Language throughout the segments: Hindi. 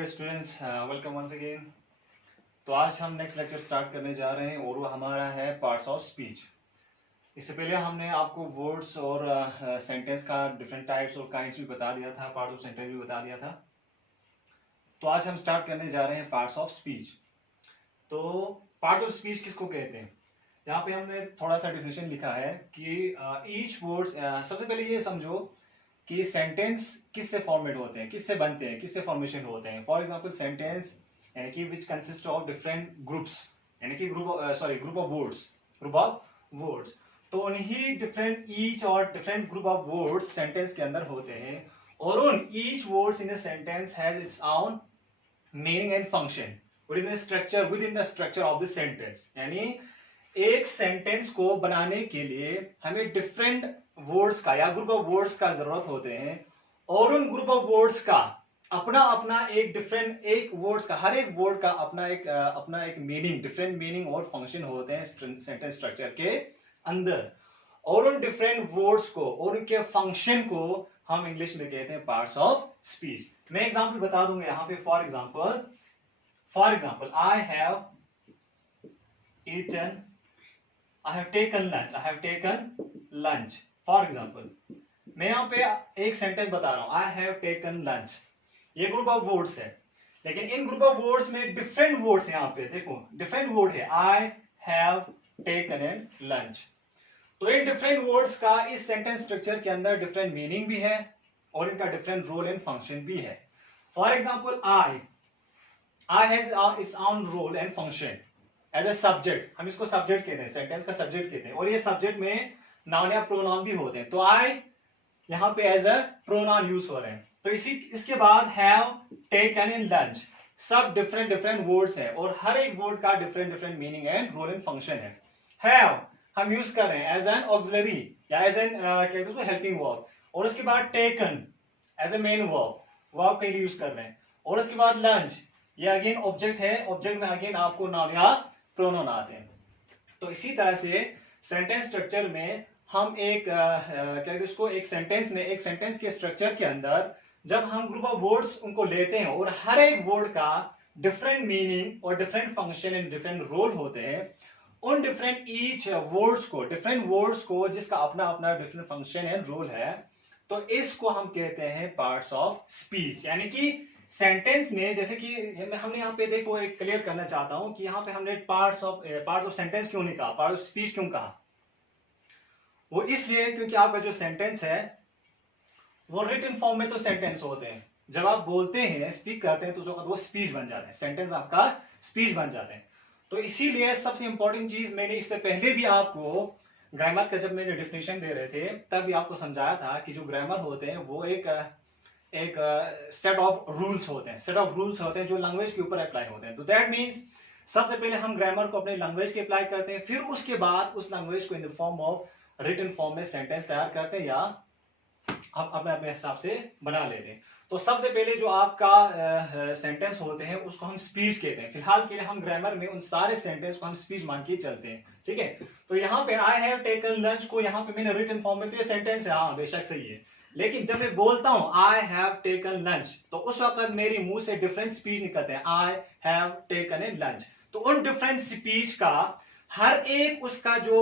Dear students, welcome once again. तो आज हम नेक्स्ट लेक्चर स्टार्ट करने जा रहे हैं और वो हमारा है पार्ट्स ऑफ स्पीच। इससे पहले हमने आपको वर्ड्स और सेंटेंस का डिफरेंट टाइप्स और काइंड्स भी बता दिया था, पार्ट ऑफ सेंटेंस भी बता दिया था। तो आज हम स्टार्ट करने जा रहे हैं पार्ट्स ऑफ स्पीच। तो पार्ट्स ऑफ स्पीच किसको कहते हैं? यहाँ पे हमने थोड़ा सा डिफिनेशन लिखा है कि ईच वर्ड्स, सबसे पहले ये समझो कि सेंटेंस किससे फॉर्मेट होते हैं, किससे बनते हैं, किससे फॉर्मेशन होते हैं। फॉर एग्जांपल सेंटेंस यानी कि which consist of different groups, यानी कि ग्रुप ऑफ वर्ड्स। तो उन्हीं डिफरेंट ईच और different group of words sentence के अंदर होते हैं और उन each words in the sentence has its own meaning and function with in the structure of the sentence. यानी एक सेंटेंस को बनाने के लिए हमें डिफरेंट वर्ड्स का या ग्रुप ऑफ वर्ड्स का जरूरत होते हैं और उन ग्रुप ऑफ वर्ड्स का अपना अपना एक वर्ड्स का, हर एक वर्ड का अपना एक मीनिंग, डिफरेंट मीनिंग और फंक्शन होते हैं सेंटेंस स्ट्रक्चर के अंदर। और उन डिफरेंट वर्ड्स को और उनके फंक्शन को हम इंग्लिश में कहते हैं पार्ट्स ऑफ स्पीच। मैं एग्जांपल बता दूंगा यहाँ पे। For example I have eaten, I have taken lunch. For example मैं यहाँ पे एक सेंटेंस बता रहा हूं, I have taken lunch। ये ग्रुप ऑफ वर्ड्स है, लेकिन इन ग्रुप ऑफ वर्ड्स में डिफरेंट वर्ड्स है। यहाँ पे देखो डिफरेंट वर्ड है, I have taken lunch। तो इन डिफरेंट वर्ड्स का इस सेंटेंस स्ट्रक्चर के अंदर डिफरेंट मीनिंग भी है और इनका डिफरेंट रोल एंड फंक्शन भी है। For example I has its own role and function as a subject. हम इसको सब्जेक्ट कहते हैं, सेंटेंस का सब्जेक्ट कहते हैं, और ये सब्जेक्ट में नाउन या प्रोनाउन भी होते हैं। तो आई यहाँ पे एज अ प्रोनाउन यूज हो रहे हैं। तो इसके बाद हैव टेकन इन लंच, सब डिफरेंट वर्ड्स हैं और हर एक वर्ड का different meaning and role and function है। हैव हम यूज कर रहे हैं एज एन ऑक्सिलरी या एज एन हेल्पिंग वर्ब, और उसके बाद taken as a main verb के लिए यूज कर रहे हैं, और उसके बाद लंच ये अगेन ऑब्जेक्ट है, ऑब्जेक्ट में अगेन आपको नाउन या प्रोनाउन आते हैं। तो इसी तरह से सेंटेंस स्ट्रक्चर में हम एक एक सेंटेंस के स्ट्रक्चर के अंदर जब हम ग्रुप ऑफ वर्ड्स उनको लेते हैं और हर एक वर्ड का डिफरेंट मीनिंग और different function and different role होते हैं, उन डिफरेंट वर्ड्स को जिसका अपना अपना डिफरेंट फंक्शन एंड रोल है, तो इसको हम कहते हैं पार्ट्स ऑफ स्पीच। यानी कि सेंटेंस में, जैसे कि हमने यहाँ पे देखो एक क्लियर करना चाहता हूं कि यहाँ पे हमने पार्ट्स ऑफ सेंटेंस क्यों नहीं कहा, पार्ट ऑफ स्पीच क्यों कहा। वो इसलिए क्योंकि आपका जो सेंटेंस है वो रिटन फॉर्म में तो सेंटेंस होते हैं, जब आप बोलते हैं, स्पीक करते हैं, तो वो स्पीच बन जाते हैं, सेंटेंस आपका स्पीच बन जाते हैं। तो इसीलिए सबसे इंपॉर्टेंट चीज, मैंने इससे पहले भी आपको ग्रामर का जब मैंने डिफिनेशन दे रहे थे तब भी आपको समझाया था कि जो ग्रामर होते हैं वो एक सेट ऑफ रूल्स होते हैं, जो लैंग्वेज के ऊपर अप्लाई होते हैं। तो दैट मीन्स सबसे पहले हम ग्रामर को अपने लैंग्वेज के अप्लाई करते हैं, फिर उसके बाद उस लैंग्वेज को in the form of written form में सेंटेंस तैयार करते हैं या आप अपने हिसाब से बना लेते हैं। तो सबसे पहले जो आपका सेंटेंस होते हैं उसको हम स्पीच कहते हैं। फिलहाल के लिए हम ग्रामर में उन सारे सेंटेंस को हम स्पीच मान के चलते हैं, ठीक है। तो यहाँ पे आई हैव टेकन लंच को यहाँ पे मैंने रिटन फॉर्म में, तो ये सेंटेंस है, हाँ बेशक सही है, लेकिन जब मैं बोलता हूं आई हैव टेकन लंच तो उस वक्त मेरे मुंह से डिफरेंट स्पीच निकलते हैं, I have taken a lunch. तो उन डिफरेंट स्पीच का हर एक उसका जो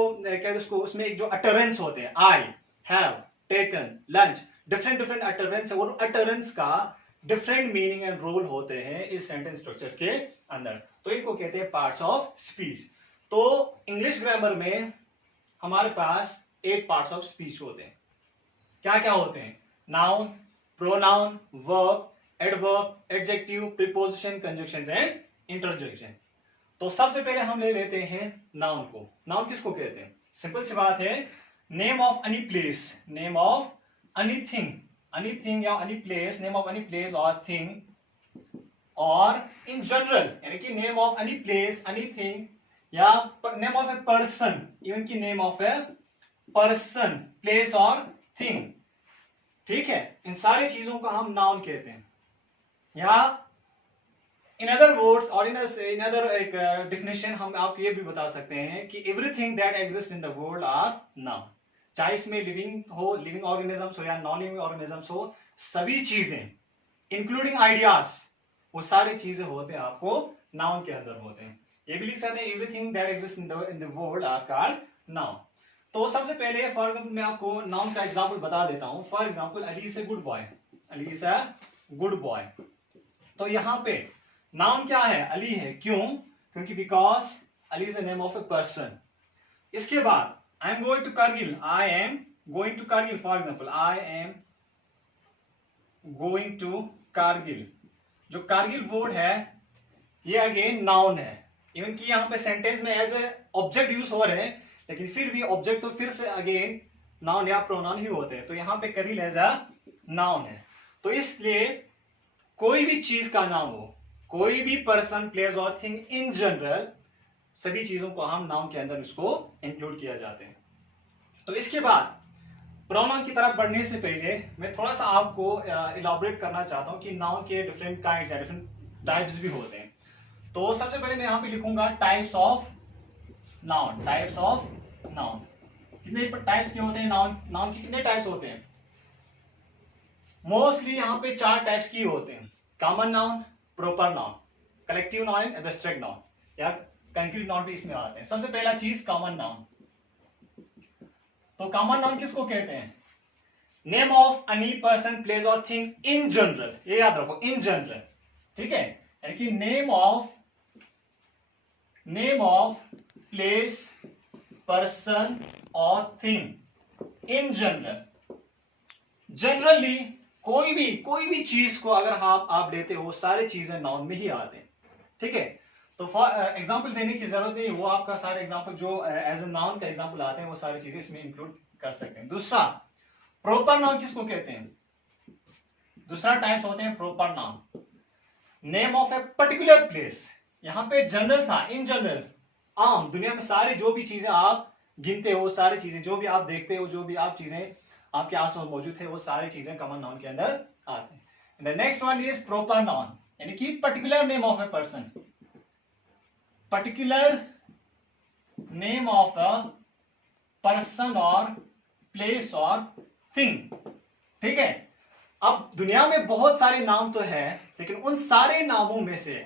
उसमें एक जो अटरेंस होते हैं, I have taken lunch, different utterance, और अटरेंस का डिफरेंट मीनिंग एंड रोल होते हैं इस सेंटेंस स्ट्रक्चर के अंदर। तो इनको कहते हैं पार्ट्स ऑफ स्पीच। तो इंग्लिश ग्रामर में हमारे पास 8 पार्ट्स ऑफ स्पीच होते हैं। क्या क्या होते हैं? Noun, pronoun, verb, adverb, adjective, preposition, conjunctions and interjection. तो सबसे पहले हम ले लेते हैं नाउन को। नाउन किसको कहते हैं? सिंपल सी बात है, name of any place, name of anything या any place, name of any place और थिंग, और इन जनरल यानी कि name of any place, anything, या name of a person, even की name of a person, place और थिंग, ठीक है। इन सारी चीजों को हम नाउन कहते हैं। या इन अदर वर्ड्स और इन अदर एक डिफिनेशन हम आपको ये भी बता सकते हैं कि everything that exist in the world are noun. चाहे इसमें लिविंग ऑर्गेनिजम्स हो या नॉन लिविंग ऑर्गेनिजम्स हो, सभी चीजें इंक्लूडिंग आइडियाज वो सारी चीजें होते हैं आपको नाउन के अंदर होते हैं। ये भी लिख सकते हैं everything that exist in the world are called noun. तो सबसे पहले फॉर एग्जांपल मैं आपको नाउन का एग्जांपल बता देता हूं। For example Ali is a good boy, Ali is a good boy. तो यहां पे नाउन क्या है? अली है। क्यों? क्योंकि because Ali is the name of a person. इसके बाद I am going to Kargil, I am going to Kargil. For example I am going to Kargil. जो कारगिल वर्ड है ये अगेन नाउन है। इवन कि यहां पे सेंटेंस में एज ए ऑब्जेक्ट यूज हो रहे हैं, लेकिन फिर भी ऑब्जेक्ट तो फिर से अगेन नाउन या प्रोनाउन ही होते हैं। तो यहां पे कारगिल एज अ नाउन है। तो इसलिए कोई भी चीज का नाम हो, कोई भी पर्सन, प्लेस और थिंग इन जनरल, सभी चीजों को हम नाउन के अंदर इसको इंक्लूड किया जाते हैं। तो इसके बाद प्रोनाउन की तरफ बढ़ने से पहले मैं थोड़ा सा आपको इलाबोरेट करना चाहता हूं कि नाउन के डिफरेंट काइंड्स या डिफरेंट टाइप्स भी होते हैं। तो सबसे पहले मैं यहां पे लिखूंगा types of noun. Types of noun कितने टाइप्स के होते हैं? नाउन के कितने टाइप्स होते हैं? मोस्टली यहां पे 4 टाइप्स की होते हैं। Common noun, proper noun, collective noun, abstract noun या कंक्रीट नाउन भी इसमें आते हैं। सबसे पहला चीज कॉमन नाउन। तो कॉमन नाउन किसको कहते हैं? Name of any person, place और थिंग्स इन जनरल। ये याद रखो, इन जनरल। ठीक है, यानी कि नेम ऑफ प्लेस, पर्सन और थिंग इन जनरल। जनरली कोई भी चीज को अगर आप लेते हो, सारी चीजें नाउन में ही आते हैं। ठीक है, तो फॉर एग्जांपल देने की जरूरत नहीं, वो आपका सारे एग्जांपल जो एज ए नाउन का एग्जांपल आते हैं वो सारी चीजें इसमें इंक्लूड कर सकते हैं। दूसरा प्रॉपर नाउन किसको कहते हैं? दूसरा टाइप्स होते हैं proper noun. Name of a particular place. यहां पे जनरल था, इन जनरल, आम दुनिया में सारी जो भी चीजें आप गिनते हो, सारी चीजें जो भी आप देखते हो, जो भी आप चीजें आपके आसपास मौजूद है, वो सारी चीजें कॉमन नाउन के अंदर आते हैं। The next one is proper noun, यानी कि particular name of a person, particular name of a person और प्लेस और थिंग। ठीक है, अब दुनिया में बहुत सारे नाम तो है, लेकिन उन सारे नामों में से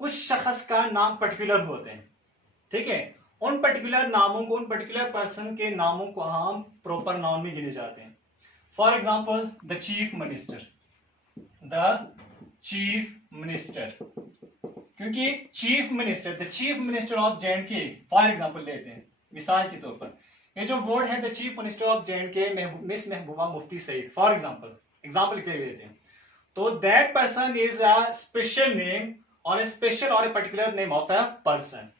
कुछ शख्स का नाम पर्टिकुलर होते हैं। ठीक है, उन पर्टिकुलर नामों को, उन पर्टिकुलर पर्सन के नामों को हम प्रॉपर नाउन में गिने जाते हैं। For example the chief minister, the chief minister. क्योंकि chief minister, the chief minister of J and K, for example लेते हैं मिसाल के तौर पर, ये जो वर्ड है the chief minister of J and K, miss Mehbooba Mufti Sayeed, for example के लिए लेते हैं। तो that person is a special name और स्पेशल और a particular name of a person.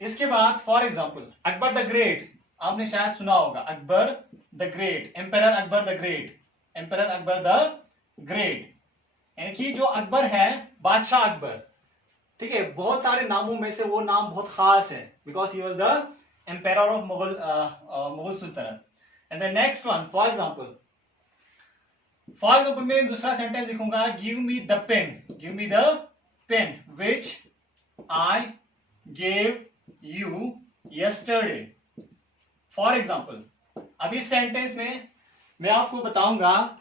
इसके बाद for example Akbar the great, आपने शायद सुना होगा Akbar the great, emperor Akbar the great, emperor Akbar the great, यानी कि जो अकबर है, बादशाह अकबर। ठीक है, बहुत सारे नामों में से वो नाम बहुत खास है, because he was the emperor of Mughal सुल्तनत। And the next one for example मैं दूसरा सेंटेंस लिखूंगा, give me the pen, give me the pen which I gave you yesterday. For example अब इस सेंटेंस में मैं आपको बताऊंगा,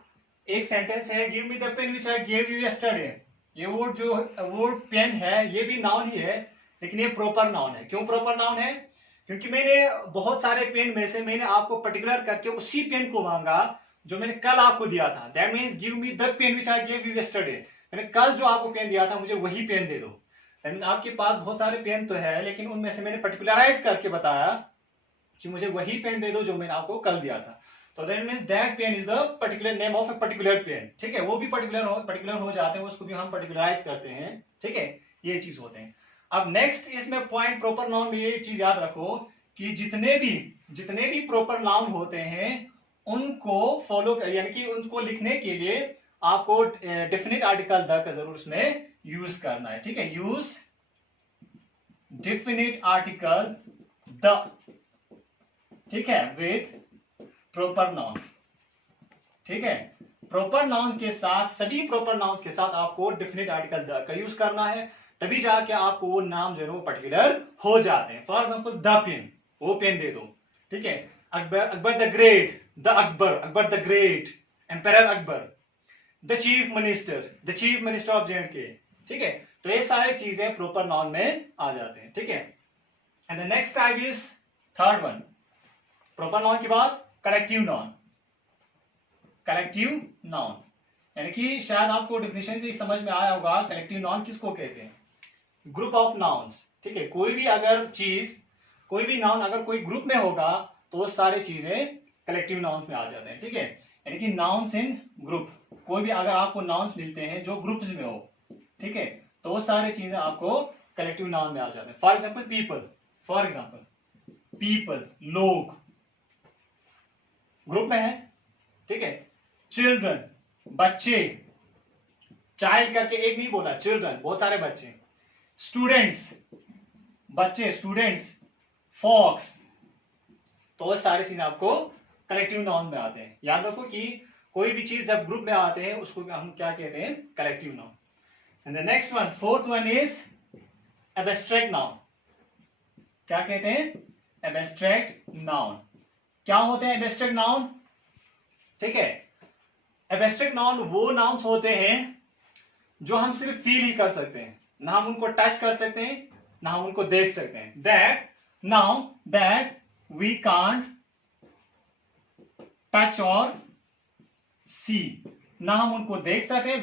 एक सेंटेंस है give me the pen which I gave you yesterday. ये वर्ड जो वर्ड पेन है, ये भी नाउन ही है, लेकिन ये प्रॉपर नाउन है। क्यों प्रॉपर नाउन है? क्योंकि मैंने बहुत सारे पेन में से मैंने आपको पर्टिकुलर करके उसी पेन को मांगा जो मैंने कल आपको दिया था। That means give me the pen which I gave you yesterday. मैंने कल जो आपको पेन दिया था, मुझे वही पेन दे दो। आपके पास बहुत सारे पेन तो है, लेकिन उनमें से मैंने पर्टिकुलराइज करके बताया कि मुझे वही पेन दे दो जो मैंने आपको कल दिया था। तो that means that pen is the particular name of a particular pen. ठीक है, वो भी पर्टिकुलर हो जाते हैं, उसको भी हम पर्टिकुलराइज करते हैं। ठीक है, ये चीज होते हैं। अब नेक्स्ट इसमें पॉइंट प्रॉपर नाउन में ये चीज याद रखो कि जितने भी प्रॉपर नाउन होते हैं उनको फॉलो कर, यानी कि उनको लिखने के लिए आपको डेफिनेट आर्टिकल द का जरूर उसमें यूज करना है। ठीक है, यूज डेफिनेट आर्टिकल द, ठीक है, विद प्रॉपर नाउन। ठीक है, प्रॉपर नाउन के साथ, सभी प्रॉपर नाउन के साथ आपको डेफिनेट आर्टिकल द का यूज करना है, तभी जाके आपको वो नाम जो है वो पर्टिकुलर हो जाते हैं। फॉर एग्जाम्पल द पेन, वो पेन दे दो। ठीक है, Akbar the great, the Akbar the great, emperor Akbar, the chief minister of J&K, ठीक है, तो ये सारी चीजें प्रॉपर नाउन में आ जाते हैं, ठीक है। And the next type is third one, proper noun के बाद कलेक्टिव नाउन। कलेक्टिव नाउन यानी कि शायद आपको डेफिनेशन से समझ में आया होगा, कलेक्टिव नाउन किसको कहते हैं? ग्रुप ऑफ नाउन्स, ठीक है। कोई भी अगर चीज, कोई भी नाउन अगर कोई ग्रुप में होगा तो वो सारी चीजें कलेक्टिव नाउन्स में आ जाते हैं, ठीक है। यानी कि नाउन्स इन ग्रुप, कोई भी अगर आपको नाउन्स मिलते हैं जो ग्रुप्स में हो, ठीक है, तो वो सारी चीजें आपको कलेक्टिव नाउन में आ जाते हैं। For example people, for example people, लोग ग्रुप में है, ठीक है। चिल्ड्रन, बच्चे, चाइल्ड करके एक नहीं बोला, चिल्ड्रन बहुत सारे बच्चे। स्टूडेंट्स, बच्चे स्टूडेंट्स। फॉक्स, तो वो सारी चीजें आपको कलेक्टिव नाउन में आते हैं। याद रखो कि कोई भी चीज जब ग्रुप में आते हैं उसको हम क्या कहते हैं? Collective noun. And the next one, fourth one is abstract noun. क्या कहते हैं? Abstract noun. क्या होते हैं एब्स्ट्रैक्ट नाउन? ठीक है, एब्स्ट्रैक्ट नाउन वो नाउन्स होते हैं जो हम सिर्फ फील ही कर सकते हैं, ना हम उनको टच कर सकते हैं ना हम उनको देख सकते हैं। That noun that we can't touch और सी, ना हम उनको देख सके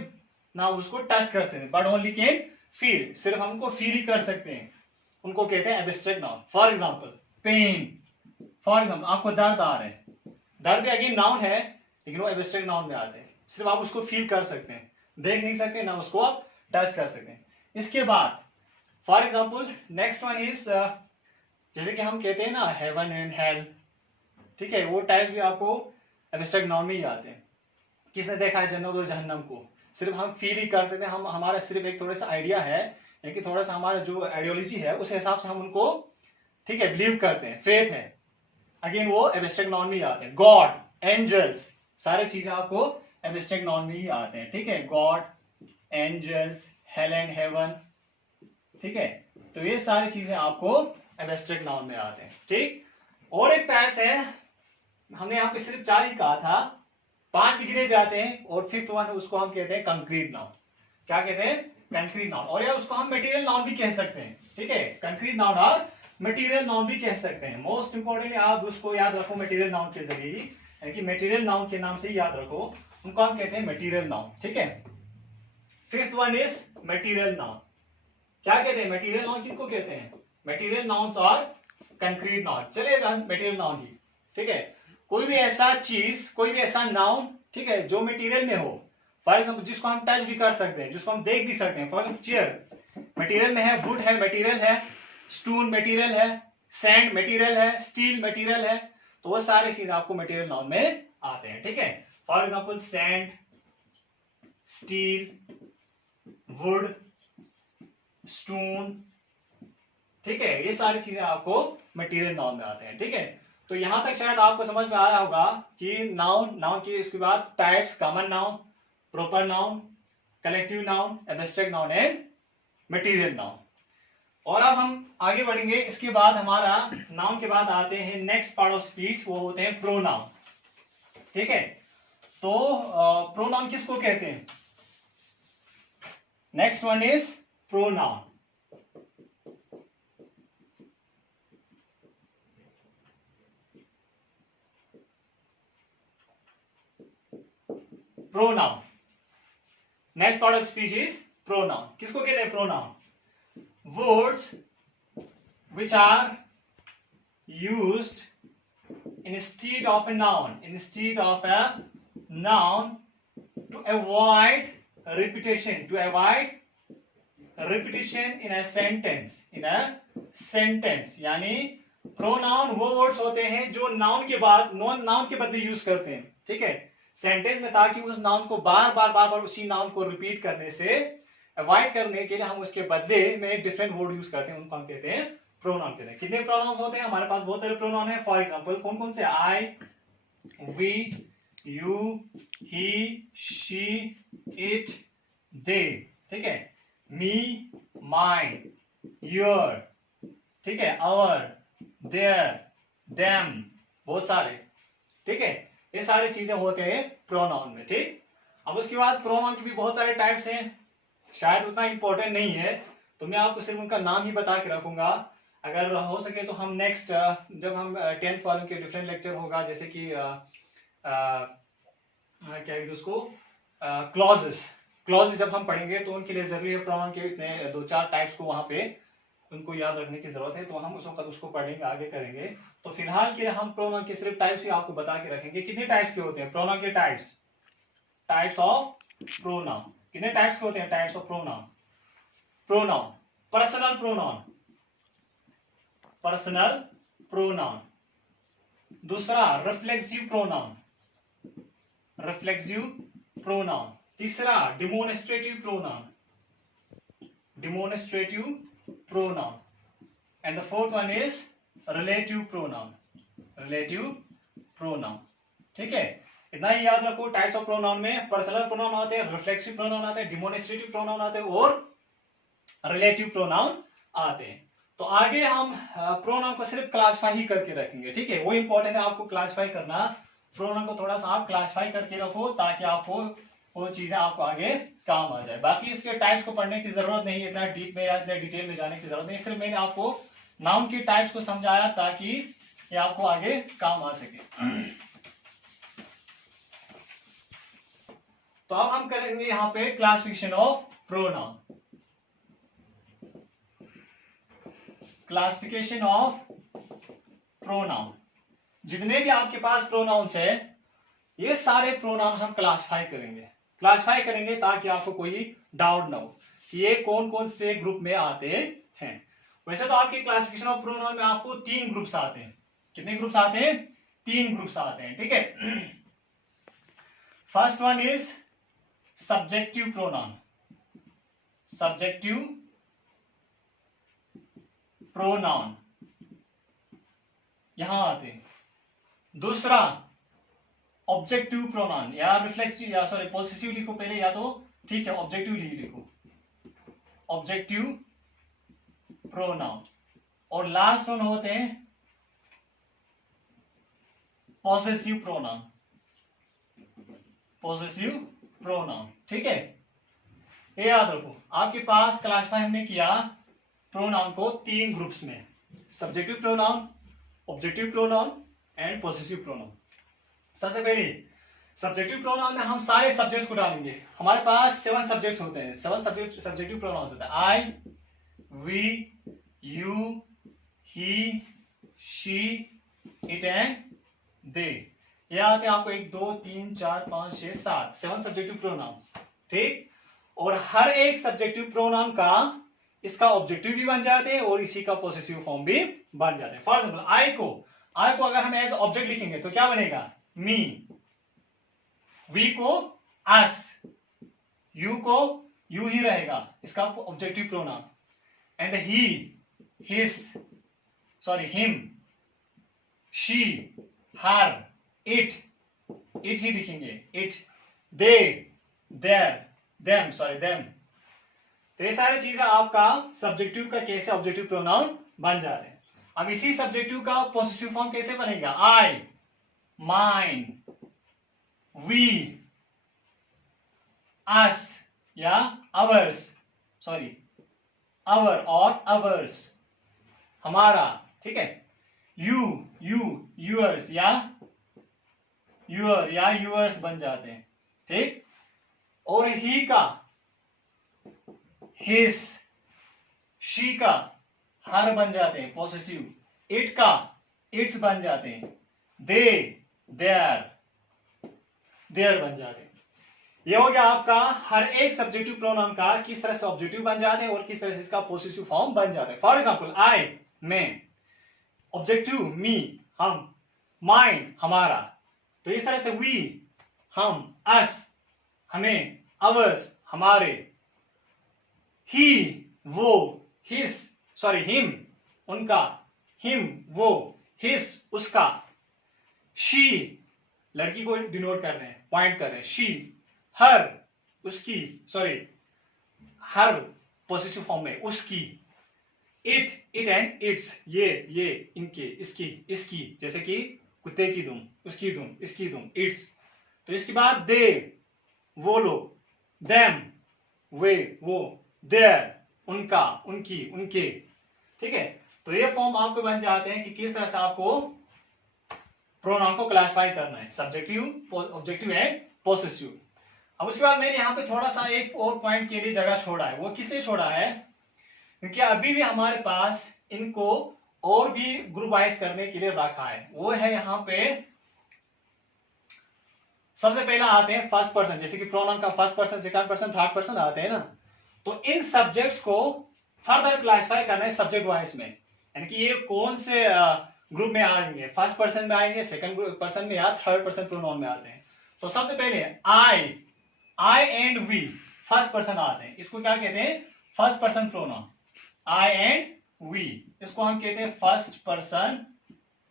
ना उसको टच कर सकते, बट ओनली कैन फील, सिर्फ हम उनको फील ही कर सकते हैं, उनको कहते हैं abstract noun. For example pen, for example आपको दर्द आ रहा है, दर्द भी अगेन नाउन है लेकिन वो एब्स्ट्रैक्ट नाउन में आते हैं, सिर्फ आप उसको फील कर सकते हैं, देख नहीं सकते ना उसको आप टच कर सकते हैं। इसके बाद for example next one is, जैसे कि हम कहते हैं ना हेवन एंड हेल, ठीक है, वो टाइप भी आपको एब्स्ट्रैक्ट नाउन में ही आते हैं। किसने देखा है जन्नत और जहन्नम को? सिर्फ हम फील ही कर सकते हैं, हम हमारा सिर्फ एक थोड़ा सा आइडिया है, यानी कि थोड़ा सा हमारा जो आइडियोलॉजी है उस हिसाब से हम उनको, ठीक है, बिलीव करते हैं, फेथ है, अगेन वो एब्स्ट्रैक्ट नाउन में ही आते हैं। गॉड, एंजल्स, सारे चीजें आपको एब्स्ट्रैक्ट नाउन में ही आते हैं, ठीक है। God, angels, hell and heaven, ठीक है, तो ये सारी चीजें आपको एब्स्ट्रैक्ट नाउन में आते हैं, ठीक। और एक टाइप्स है, हमने यहाँ पे सिर्फ 4 ही कहा था, 5 भी गिने जाते हैं, और फिफ्थ वन उसको हम कहते हैं कंक्रीट नाउन। क्या कहते हैं? कंक्रीट नाउन, और या उसको हम मटेरियल नाउन भी कह सकते हैं, ठीक है। कंक्रीट नाउन और मटेरियल नाउन भी कह सकते हैं। मोस्ट इंपोर्टेंटली आप उसको याद रखो मटेरियल नाउन के जरिए, यानी कि मटेरियल नाउन के नाम से ही याद रखो, उनको हम कहते हैं मटेरियल नाउन, ठीक है। Fifth one is material noun. क्या कहते हैं? मटेरियल नाउन किसको कहते हैं? मटेरियल नाउन्स और कंक्रीट नाउन, चलेगा मटेरियल नाउन ही, ठीक है। कोई भी ऐसा चीज, कोई भी ऐसा नाउन, ठीक है, जो मटेरियल में हो, फॉर एग्जांपल जिसको हम टच भी कर सकते हैं, जिसको हम देख भी सकते हैं। फॉर एग्जांपल चेयर मटेरियल में है, वुड है मटेरियल है, स्टोन मटेरियल है, सैंड मटेरियल है, स्टील मटेरियल है, तो वो सारे चीज आपको मटेरियल नाउन में आते हैं, ठीक है। For example sand, steel, would, stone, ठीक है, ये सारी चीजें आपको मटेरियल नाउन में आते हैं, ठीक है। तो यहां तक शायद आपको समझ में आया होगा कि नाउन, नाउन की इसके बाद types, common noun, proper noun, collective noun, abstract noun and material noun. और अब हम आगे बढ़ेंगे, इसके बाद हमारा नाउन के बाद आते हैं नेक्स्ट पार्ट ऑफ स्पीच, वो होते हैं प्रोनाउन, ठीक है। तो प्रोनाउन किसको कहते हैं? Next one is pronoun. Pronoun, next part of speech is pronoun. किसको कहते हैं pronoun? Words which are used instead of a noun, instead of a noun, to avoid repetition, to avoid repetition in a sentence, in a sentence। यानी प्रोनाउन वो वर्ड्स होते हैं जो नाउन के बाद, नॉन नाउन के बदले यूज करते हैं, ठीक है, सेंटेंस में, ताकि उस नाउन को बार बार उसी नाउन को रिपीट करने से अवॉइड करने के लिए हम उसके बदले में डिफरेंट वर्ड यूज करते हैं, उनको हम कहते हैं प्रोनाउन कहते हैं। कितने प्रोनाउंस होते हैं? हमारे पास बहुत सारे प्रोनाउन हैं। फॉर एग्जांपल कौन कौन से? I, we, you, he, she, it, they, ठीक है, मी, माइन, योर, ठीक है, आवर, देयर, देम, बहुत सारे, ठीक है, ये सारी चीजें होते हैं प्रोनाउन में, ठीक। अब उसके बाद प्रोनाउन के भी बहुत सारे टाइप्स हैं, शायद उतना इंपॉर्टेंट नहीं है, तो मैं आपको सिर्फ उनका नाम ही बता के रखूंगा। अगर हो सके तो हम नेक्स्ट जब हम 10th वालों के डिफरेंट लेक्चर होगा, जैसे कि क्या कहते उसको, क्लॉजेस क्लॉजेस जब हम पढ़ेंगे तो उनके लिए जरूरी है प्रोनाउन के इतने 2-4 टाइप्स को वहां पे उनको याद रखने की जरूरत है, तो हम उस वक्त उसको पढ़ेंगे, आगे करेंगे। तो फिलहाल के लिए हम प्रोनाउन के सिर्फ टाइप्स ही आपको बता के रखेंगे। कितने टाइप्स के होते हैं प्रोनाउन के टाइप्स? टाइप्स ऑफ प्रोनाउन कितने टाइप्स के होते हैं? Types of pronoun. Pronoun, personal pronoun, personal pronoun. दूसरा रिफ्लेक्सिव प्रोनाउन, रिफ्लेक्सिव प्रोनाउन। तीसरा demonstrative pronoun, demonstrative pronoun, and the fourth one is relative pronoun, relative pronoun। ठीक है, इतना ही याद रखो। टाइप्स ऑफ प्रोनाउन में पर्सनल प्रोनाउन आते हैं, रिफ्लेक्सिव प्रोनाउन आते हैं, डिमोन्स्ट्रेटिव प्रोनाउन आते हैं और रिलेटिव प्रोनाउन आते हैं। तो आगे हम प्रोनाउन को सिर्फ क्लासिफाई ही करके रखेंगे, ठीक है। वो इंपॉर्टेंट है आपको क्लासिफाई करना, प्रोनाउन को थोड़ा सा आप क्लासिफाई करके रखो ताकि आपको वो चीजें आपको आगे काम आ जाए। बाकी इसके टाइप्स को पढ़ने की जरूरत नहीं है, इतना डीप में या इतना डिटेल में जाने की जरूरत नहीं, सिर्फ मैंने आपको नाउन की टाइप्स को समझाया ताकि ये आपको आगे काम आ सके। तो अब हम करेंगे यहाँ पे classification of pronoun. Classification of pronoun, जितने भी आपके पास प्रोनाउंस है ये सारे प्रोनाउन हम क्लासिफाई करेंगे, क्लासिफाई करेंगे ताकि आपको कोई डाउट ना हो कि ये कौन कौन से ग्रुप में आते हैं। वैसे तो आपके क्लासिफिकेशन ऑफ प्रोनाउन में आपको 3 ग्रुप्स आते हैं। कितने ग्रुप्स आते हैं? 3 ग्रुप्स आते हैं, ठीक है। First one is subjective pronoun, subjective pronoun यहां आते हैं। दूसरा ऑब्जेक्टिव प्रोनाउन, या रिफ्लेक्सिव या सॉरी पॉसेसिव लिखो पहले, या तो ठीक है ऑब्जेक्टिव लिखो, ऑब्जेक्टिव प्रोनाउन। और लास्ट वन होते हैं पॉसेसिव प्रोनाउन, पॉसेसिव प्रोनाउन, ठीक है। ये याद रखो, आपके पास क्लासिफाई हमने किया प्रोनाउन को 3 ग्रुप्स में, subjective pronoun, objective pronoun and possessive pronoun. सबसे पहले सब्जेक्टिव प्रोनाउन में हम सारे सब्जेक्ट्स को डालेंगे। हमारे पास 7 सब्जेक्ट्स होते हैं, 7 सब्जेक्टिव प्रोनाउंस होते हैं। I, we, you, he, she, it and they. ये आते हैं आपको 1 2 3 4 5 6 7 7 सब्जेक्टिव प्रोनाउंस, ठीक। और हर एक सब्जेक्टिव प्रोनाउन का इसका ऑब्जेक्टिव भी बन जाते हैं और इसी का पॉसेसिव फॉर्म भी बन जाते हैं। फॉर एग्जाम्पल आई को अगर हम एज ऑब्जेक्ट लिखेंगे तो क्या बनेगा? मी। वी को अस, यू को यू ही रहेगा, इसका objective pronoun. And he, his, sorry him, she, her, it ही लिखेंगे, it, they, their, them, sorry them. तो ये सारी चीजें आपका सब्जेक्टिव का कैसे ऑब्जेक्टिव प्रोनाउन बन जा रहे हैं। अब इसी सब्जेक्टिव का पॉसेसिव फॉर्म कैसे बनेगा? आई, माइन, वी, अस या अवर्स, सॉरी अवर और अवर्स, हमारा, ठीक है। यू, यूअर्स या यूअर या यूअर्स बन जाते हैं, ठीक। और ही का हिज, शी का हर बन जाते हैं पॉसेसिव, इट का इट्स बन जाते हैं, दे, देयर बन जाते हैं। ये हो गया आपका हर एक सब्जेक्टिव प्रोनाउन का किस तरह से ऑब्जेक्टिव बन जाते हैं और किस तरह से इसका पॉसेसिव फॉर्म बन जाता है। फॉर एग्जांपल आई, मैं, ऑब्जेक्टिव मी, हम, माइन, हमारा। तो इस तरह से वी, हम, अस, हमें, अवर्स, हमारे, ही, वो, हिज, सॉरी हिम, उनका, हिम, वो, हिज, उसका, शी, लड़की को डिनोट कर रहे हैं, पॉइंट कर रहे हैं, शी, हर, उसकी, सॉरी हर पॉसेसिव फॉर्म में, उसकी, इट एंड इट्स, ये इनके, इसकी, जैसे कि कुत्ते की दुम, उसकी दुम, इसकी दुम, इट्स। तो इसके बाद दे, वो लोग, देम, वे, वो, देयर, उनका, उनकी, उनके। ठीक है, तो ये फॉर्म आपको बन जाते हैं कि किस तरह से आपको प्रोनाउन को क्लासिफाई करना है, सब्जेक्टिव, ऑब्जेक्टिव एंड पोसेसिव। अब उसके बाद मैंने यहाँ पे थोड़ा सा एक और पॉइंट के लिए जगह छोड़ा है। वो किस लिए छोड़ा है? क्योंकि अभी भी हमारे पास इनको और भी ग्रुप वाइज करने के लिए रखा है। वो है यहाँ पे सबसे पहला आते हैं फर्स्ट पर्सन, जैसे कि प्रोनाउन का first person, second person, third person आते हैं ना। तो इन सब्जेक्ट्स को फर्दर क्लासिफाई करना है सब्जेक्ट वाइज में, यानी कि ये कौन से ग्रुप में आएंगे, फर्स्ट पर्सन में आएंगे, सेकंड पर्सन में या थर्ड पर्सन प्रोनाउन में आते हैं। तो सबसे पहले I and we first person आते हैं, इसको क्या कहते हैं? First person pronoun. I and we, इसको हम कहते हैं फर्स्ट पर्सन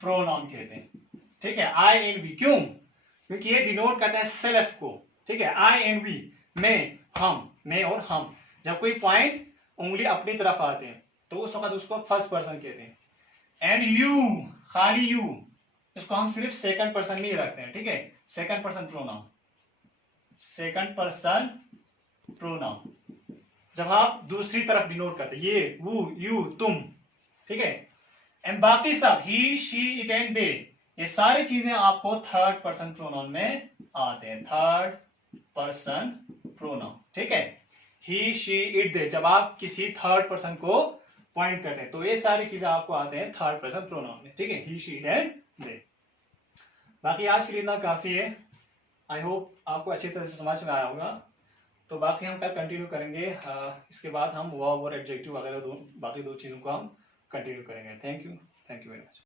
प्रोनाउन कहते हैं। ठीक है, आई एंड वी, क्यों? क्योंकि ये डिनोट करता है सेल्फ को। ठीक है, आई एंड वी, मैं, हम, मैं और हम। जब कोई पॉइंट उंगली अपनी तरफ आते हैं तो उस वक्त उसको फर्स्ट पर्सन कहते हैं। एंड यू, खाली यू, इसको हम सिर्फ सेकंड पर्सन में ही रखते हैं। ठीक है, second person pronoun, second person pronoun जब आप दूसरी तरफ डिनोट करते हैं, ये, वो, यू, तुम। ठीक है, एंड बाकी सब ही, शी, इट एंड दे, ये सारी चीजें आपको थर्ड पर्सन प्रोनाउन में आते हैं, थर्ड पर्सन प्रोनाउन। ठीक है, ही, शी, इट, दे, जब आप किसी थर्ड पर्सन को पॉइंट करते हैं तो ये सारी चीजें आपको आते हैं थर्ड पर्सन प्रोनाउन में। ठीक है, ही, शी, इट एंड दे। बाकी आज के लिए इतना काफी है। आई होप आपको अच्छी तरह से समझ में आया होगा। तो बाकी हम कल कंटिन्यू करेंगे। इसके बाद हम वर्ब और एडजेक्टिव वगैरह बाकी दो चीजों को हम कंटिन्यू करेंगे। Thank you very much.